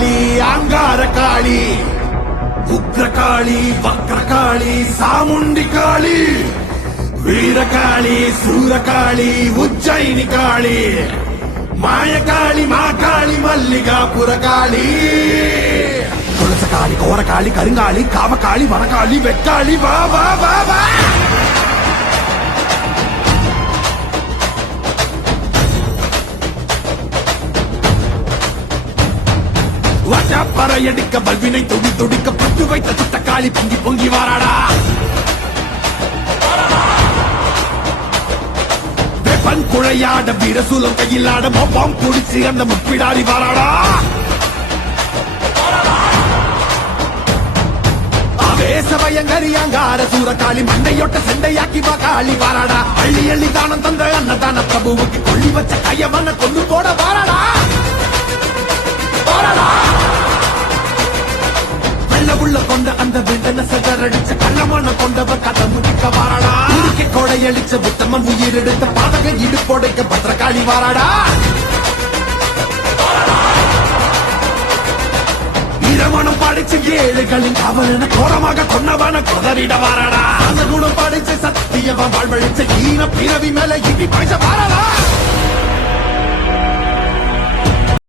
காளி அங்கார காளி உக்ரகாளி வக்ரகாளி சாமுண்டி காளி வீரகாளி சூரகாளி உஜ்ஜயினி காளி மாயகாளி மாகாளி மல்லிகாபுர காளி துளசகாளி கோரகாளி கருங்காளி காவகாளி வனகாளி வெக்காளி வா வா வா வா பறையடிக்க பல்வினை துடி துடிக்க பட்டு வைத்த துட்டக்காளி பொங்கி பொங்கி வாராடா வெப்பன் குழையாட வீரசூலம் கையிலாட மொப்பம் குடிச்சு அந்த முப்பிடாரி வாராடா ஆவேசவயங்கரி அங்கார சூரகாளி மண்டையொட்ட சண்டையாக்கி காளி வாராடா அள்ளி அள்ளி தானம் தந்த அன்னதான பிரபுவுக்கு கொள்ளி வச்ச கையவன கொண்டு போட வாராடா உள்ள கொண்ட அந்த விண்டன சதறடிச்ச கள்ளமான கொண்டவ கதை முடிக்க வாராடா உருக்கி கொடையடிச்ச புத்தமன் உயிர் எடுத்த பாதக இடுப்பொடைக்க பத்திரகாளி வாராடா இரமணம் படிச்ச ஏழுகளின் அவன கோரமாக கொன்னவன கொதறிட வாராடா அந்த குணம் படிச்ச சத்தியவன் வாழ்வழிச்ச ஈன பிறவி மேல இடி பாய்ச்ச வாராடா